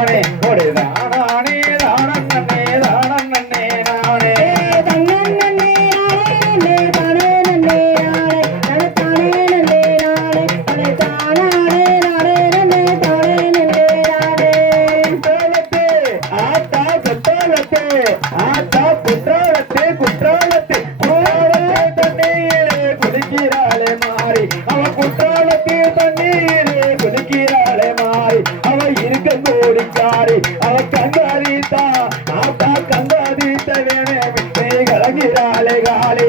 நானே. நன்னே நானே. குற்றாலத்தே குற்றாலத்தே குற்றாலத்தே தண்ணீரே குதிக்கிறாளே மாறி. அவ குற்றாலத்தே தண்ணீரே அவ ஓடிக்காரி அவ கங்காதீத்தா ஆத்தா கங்காதீத்த வேணே நீ கலகிறாளே காலே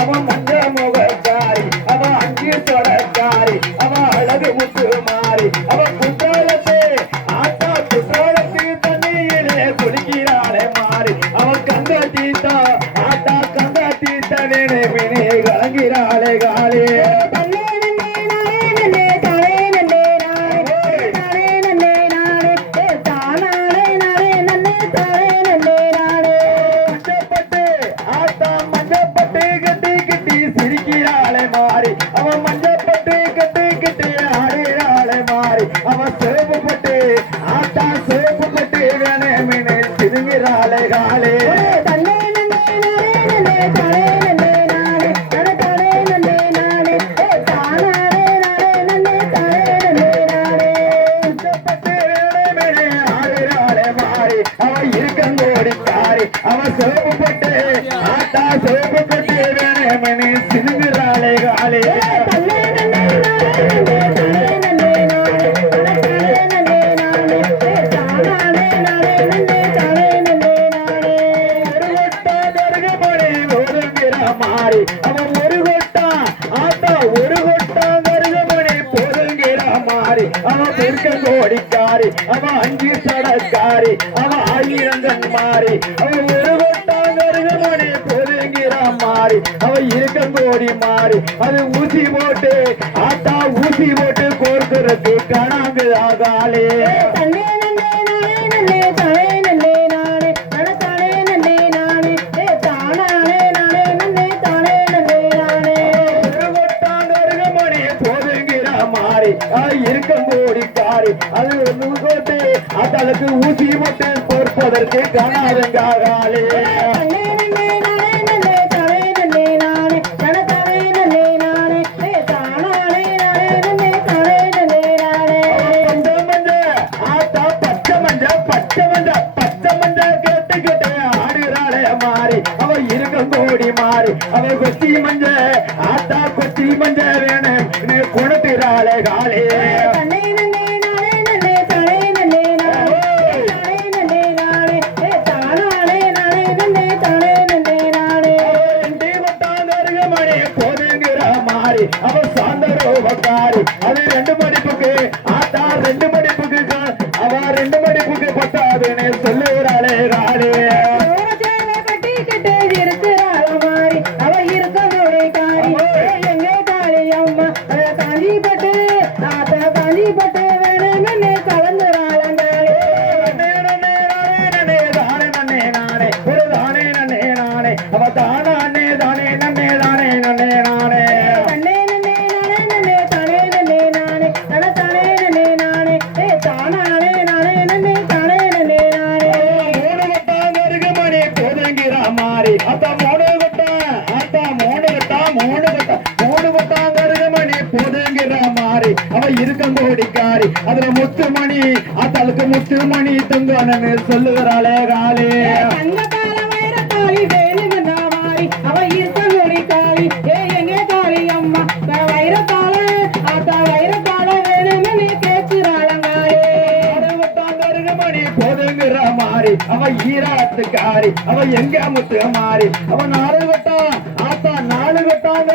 அவன் மஞ்ச முகக்காரி அவ அஞ்சு தொடக்காரி அவன் அழகு முத்து மாறி அவன் சிரிக்கிறாளே மாறி அவ மஞ்சப்பட்டு கட்டி கட்டி ஆடுகிறாளே மாறி அவ சேப்பு பட்டு ஆத்தா சேப்பு பட்டு வேணே மீனே சிரிங்கிறாளே காலே. மஞ்சப்பட்டு வேணே மீனே ஆடுகிறாளே மாறி அவ இருக்கங்கோடிக்காரி அவ சேப்பு பட்டு ஆத்தா சேப்பு பட்டு வேணே மீனே சிரிங்கிறாளே காலே. மாறி. அவன் ஒரு கொட்டா ஆத்தா ஒரு கொட்டா கருகமணி பொதுங்கிற மாறி. அவன் பெருக்க கோடிக்காரி அவன் அஞ்சு சடக்காரி அவன் ஆயிரங்கன் மாறி. அவன் ஒரு கொட்டா மாறி அவன் இருக்க மாறி அது ஊசி போட்டு ஆட்டா ஊசி போட்டு கோர்க்கிறது கணாங்கு ஆகாலே. ஒரு கொட்டான் அருகமணி அது ஊசி போட்டு பொறுப்பதற்கு காணாதங்காலே கோடி மாறி. அவ கொச்சி மஞ்ச ஆத்தா கொச்சி மஞ்ச வேணும் குணத்திராளே காலே மணி போதுங்கிற மாறி. அவ சாந்தரோபக்காரி அது ரெண்டு மடிப்புக்கு ஆத்தா ரெண்டு மடிப்புக்கு அவ ரெண்டு மடிப்புக்கு பத்தாதுன்னு சொல்லுகிறாளே அவ தானே தானே நன்னே தானே நன்னே நானே. மூணு கட்டாங்க மணி போதுங்கிற மாறி அத்தா மூணு கட்டா அத்தா மூணு கட்டா மூணு கட்டா மூணு கட்டாங்க மணி போதுங்கிற மாறி. அவ இருக்கும் கோடிக்காரி. அதுல முத்துமணி அத்தாளுக்கு முத்துமணி தொங்கன்னு சொல்லுகிறாளே காலே அவ மணி போதுங்கிற மாறி அவ ஈராத்துக்காரி அவ எங்க முத்து மாறி அவன் நாலு கட்டா ஆத்தா நாலு கட்டான்